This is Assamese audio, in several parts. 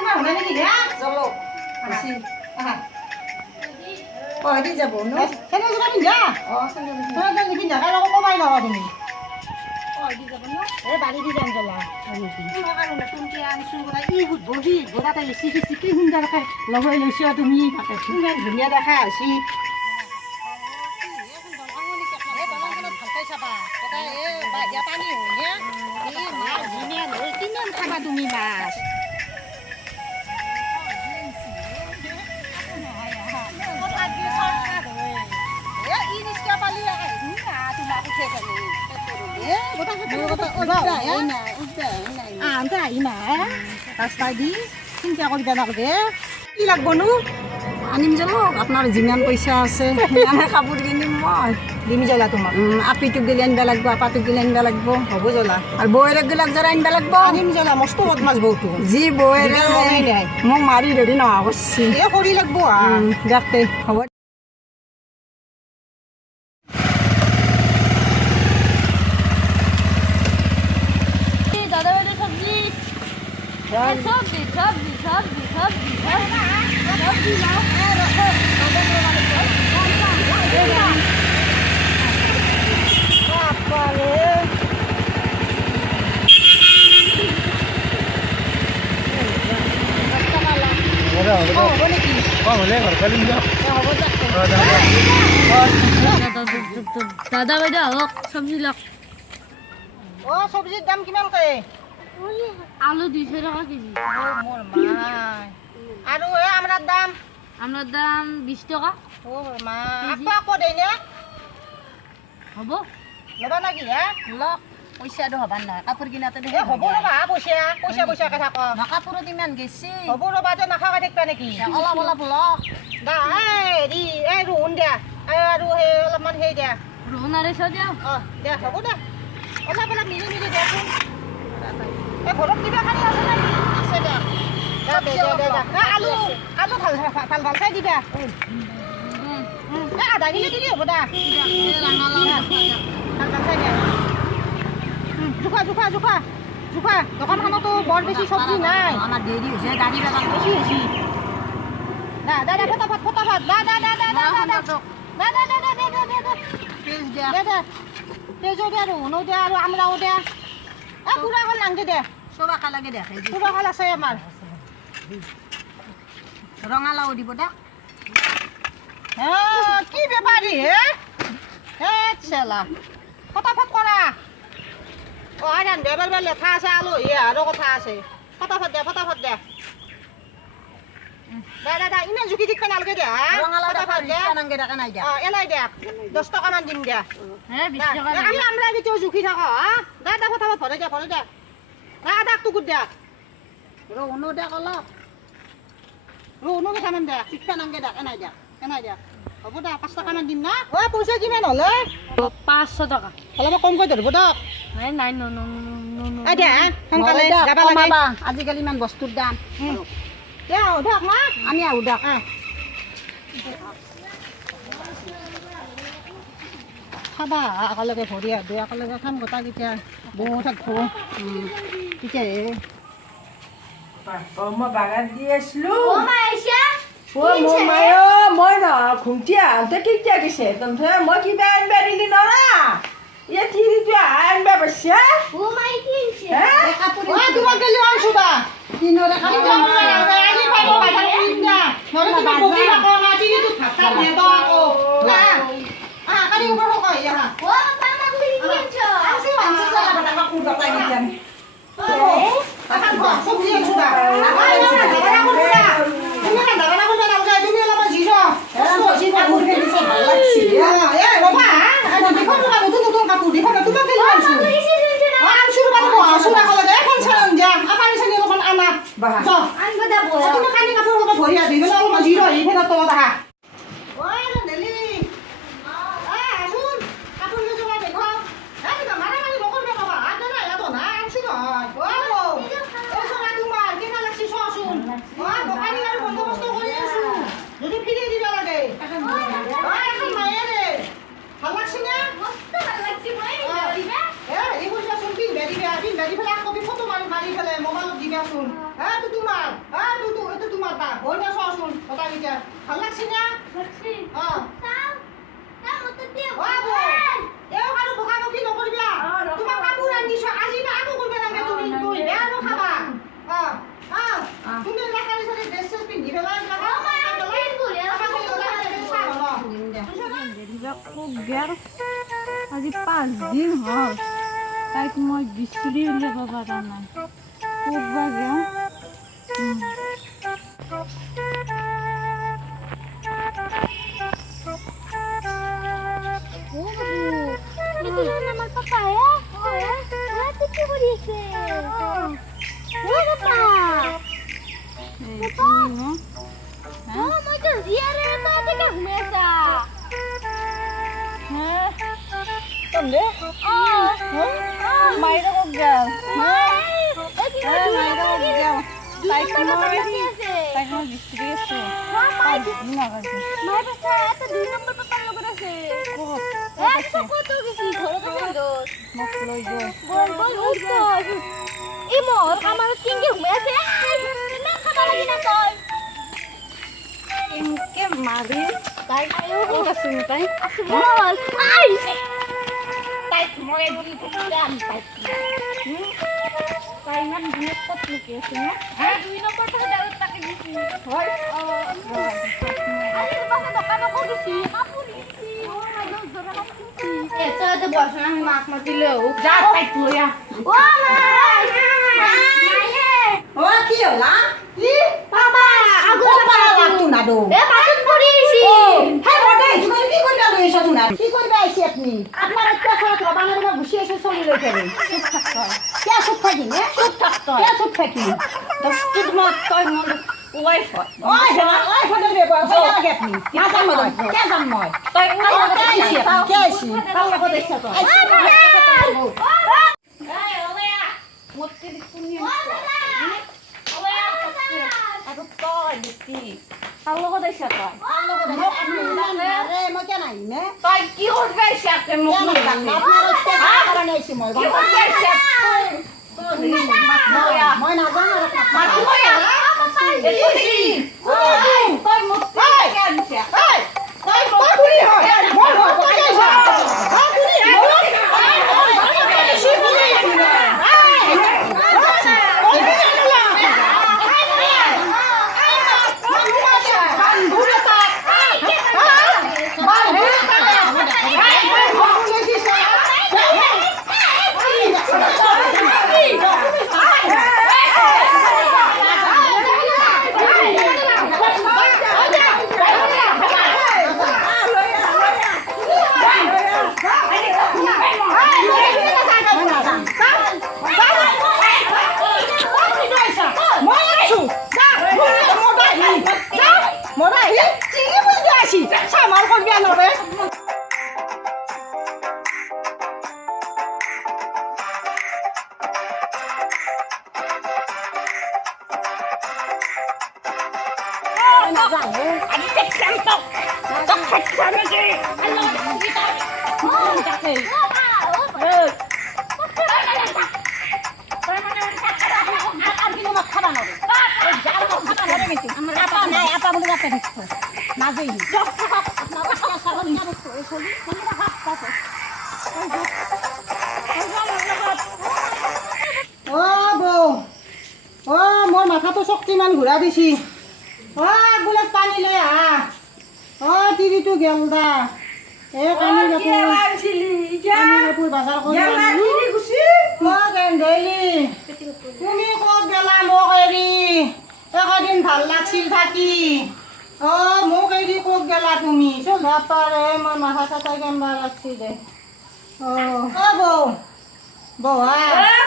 তোমাৰ শুনা নেকি দিয়া চলো আসি আহা দি যাব ন চেনেল যোৱা পিন্ধা চেনেল নিপিন্ধা কাৰণ আকৌ কমাই নহ তুমি দি যাব ন বাৰী দি যাম জ্বলা নতুনকৈ আনিছোঁ বোলে ই সুধবহি গোটাতে লিচি খিচি কি সুন্দৰকৈ লগাই লৈছা তুমি ইমান ধুনীয়া দেখা হৈছি ভালকৈ চাবা বাহিৰা পানী হয় মাছ ধুনীয়া নহয় কিমান খাবা তুমি মাছ ৰাস্তা দি চিন্তা কৰিবা নালাগে কি লাগবনো আনিম জ্বলক আপোনাৰ যিমান পইচা আছে সিমানে কাপোৰ কিনিম মই দিম জ্বলা তোমাক আপিটোক গেলি আনিব লাগিব আপাটোক গেলি আনিব লাগিব হ'ব জ্বলা আৰু বৌয়েৰক গেলাক জৰা আনিব লাগিব আনিম জ্বলা মস্ত বদমাছ বৌটো যি বৌয়েৰে মোক মাৰি ধৰি নহা কৰিছে কৰি লাগিব দেখতে হ'ব सब्जी सब्जी सब्जी सब्जी दादा বাইদেউ আহক চব্জি লওক চব্জিৰ দাম কিমানকৈ আলু 200 টাকা কেজি মোৰ মাই আৰু আমৰাৰ দাম 20 টাকা মা আকৌ দেই নে হ'ব ল'বা নাকি হে লওক পইচাটো হবাৰ নহয় কাপোৰ কিনাতে হ'ব ৰ'বা পইচাকৈ থাক কাপোৰত ইমান গেছি হ'ব ৰ'বা যে নাখাৱাকৈ থাকিবা নেকি অলপ অলপ লওক দা হেৰি এই ৰোহন দিয়া আৰু সেই অলপমান সেই দিয়া ৰোহন আৰু দিয়ক দিয়া হ'ব দে অলপ অলপ মিলি মিলি দিয়াচোন এই ঘৰত কিবা খালি আছে নেকি আছে দে আলু আলু ভাল ভাল ভাল খাই দিবা আধা কিলো দিলি হ'ব দা ভাল ভাল খাই দিয়া জোখা জোখা জোখা জোখা দোকানখনতো বৰ বেছি চব্জি নাই আমাৰ দেৰি হৈছে গাড়ী বেলা বেছি হৈছে দা দা দা ফটাফট ফটাফট দা দা দা দা দা দা দা দা দা দা দা দা দা পেজ দিয়া দে দে পেজো দিয়া ৰোহনো দিয়া আৰু আমৰাও দিয়া পুৰা কল লাংকে দে চবা কালাগে দেখাই পুৰা কল আছে আমাৰ ৰঙালাও দিব দে কি বেপাৰী হে চেলা ফটাফট কৰা ৰান্ধে বাৰ লেঠা আছে আলহী আৰু কথা আছে ফটাফট দে দে দে দে ইমান জুখি ঠিক নালাগে দে ৰঙালাও ফটাফট দে নাই দিয়া এলাই দে 10 টকামান দিম দে হে 20 টাকা আমি আমরা কেতিয়াও জুখি থাকো দে দে ফটাফট ভৰাই দে আদাক টুকুৰ দে ৰঙনো দে অলপ ৰোহনো কেইটামান দে চিকটা নাংগে দে এনাই দে হ'ব দে 5 টকামান দিম না পইচা কিমান হ'লে 500 টাকা অলপ কমকৈ ধৰিব দিয়ক নাই দে সোনকালে যাব লাগে আজিকালি ইমান বস্তুৰ দাম দে আহো দিয়ক মা আমি আহো দিয়ক খাবা একেলগে ভৰি আহোঁ একেলগে খাম গোটা কেতিয়া বৌ থাকবো তেতিয়াহে মই বাগান দি আছিলো মায়ে মই ন ঘুমটি আহোঁতে কেতিয়া গৈছে তন্থে মই কিবা আনিবা দিলি নৰা ইয়ে তিৰিটো আনিবা পাইছে তোমাক গেলি আনছো বা কিনৰে আজি পাব বাজাৰ কৰিম না নহ'লে তুমি বকি থাকো না তিৰিটো ভাত চাত নেদ আকৌ কালি ওপৰ কয় আনছো যাবা তাকা কুদতা গিয়ান চব্জি আনছো বা কাপোৰ ফেৰিছে ভাল লাগছি যদি ফিৰে দিবা লাগে ভাল লাগছে না এইবোৰ চোন পিন্ধা দিবা ফেলে আকৌ ফটো মাৰি ফেলে মোবাইলত দিবাচোন তো তোমাৰ বেলেগ ক'ত গেল আজি 5 দিন হ'ল তাইক মই বিচাৰি উলিয়াব পৰা নাই ক'ত বা গেল আমার পাপা কি করিছে ও পাপা মই তো জিয়ারে তো থেকে ঘুমেছা তন্দে মাইরা ক'ত গেল মাইরা ক'ত গেল তাইক মই বিচাৰি আছোঁ মাই বাচ্চা এত 2 নম্বর পাপার লগত আছে কত গেছি ঘরে তো মোক লৈ গৈ বল ই মোর আমার কিংগে ঘুমেছে না খাবার লাগি না তই এনেকে মাৰি তাইক ক'ত আছে তাই বল আই তাইক মই বুলি যাম তাইক তাই ইমান দূৰত ক'ত লুকি আছে ন 2 নম্বর থেকে দাঁড়িয়ে তাকে গেছি হয় আমি পাশে দোকানে কো গেছি কাপড় গেছি ও মাইলো জোরে কাপড় এত এত বসনা আমি মাছ মাতিলেও যা তাইক লৈ আহ ও মাইলে ও কি হলা কি বাবা আগৰ পৰা লাগতো না দো এ মাছত পৰি আইছি হে বদে তুমি কি কৰিবা লৈ আছা তুনা কি কৰিবা আইছি আপনি আপনার একটা সাথ রবানা রে বসি আছে চলি লৈ ফেলে চুপ থাক কে চুপ থাকি নে চুপ থাক কে চুপ থাকি দস্তুত মত তই মন ওয়াইফ ওই ফটো রে বাবা লাগে আপনি না জান মই কে জান মই তই কে আইছি কে আইছি কাল লগত দেখছ তো আইছি এই ওয়া মতে দিকুনি আৰু তই দেখি কাল লগত আইছা তই মই কেন আহিম তই কি কৰি গাইছা তে মোক আপোনাৰ অত্যাচাৰ কাৰণে আহিছোঁ মই কি কৰি গাইছা মই নাজানো আৰু মাতি মই তই মোক কি আনিছা তই মোক পুৰি হয় মই মোৰ মাথাটো শক্তিমান ঘূৰা দিছি বোলে পানী লৈ আহা তিৰিটো গেল দা এই কানি কাপোৰ বজাৰ কৰি গেন্ধেলি তুমি ক'ত গেলা মোক এৰি একদিন ভাল লাগছিল থাকি মোক এৰি ক'ত গেলা তুমি চব বাপাৰে মোৰ মাথা চাথা কেনবা লাগছি দে বৌ বহা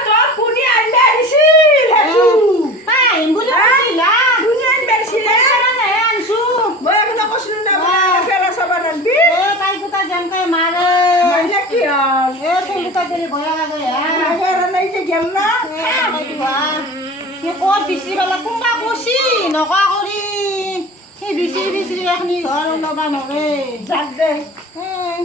তই কোনে আনিলে আহিছিল আহিম বুলি কৈছিলা কোনে আনিলে আহিছিলে আনছো মই একো কৈছিলো না ফেৰা চাব নালবি তাই দুটা যেনকে মাৰে মাৰিলে কি হ'ল চুল দুটা দিলে ভয়া লাগে ফেৰা নাই যে গেল না ক'ত বিচৰি পেলা কোনোবা কৈছি নকা কৰি সি বিচৰি বিচৰি এখনি ঘৰ ওলাবা নৰে যাক দে এই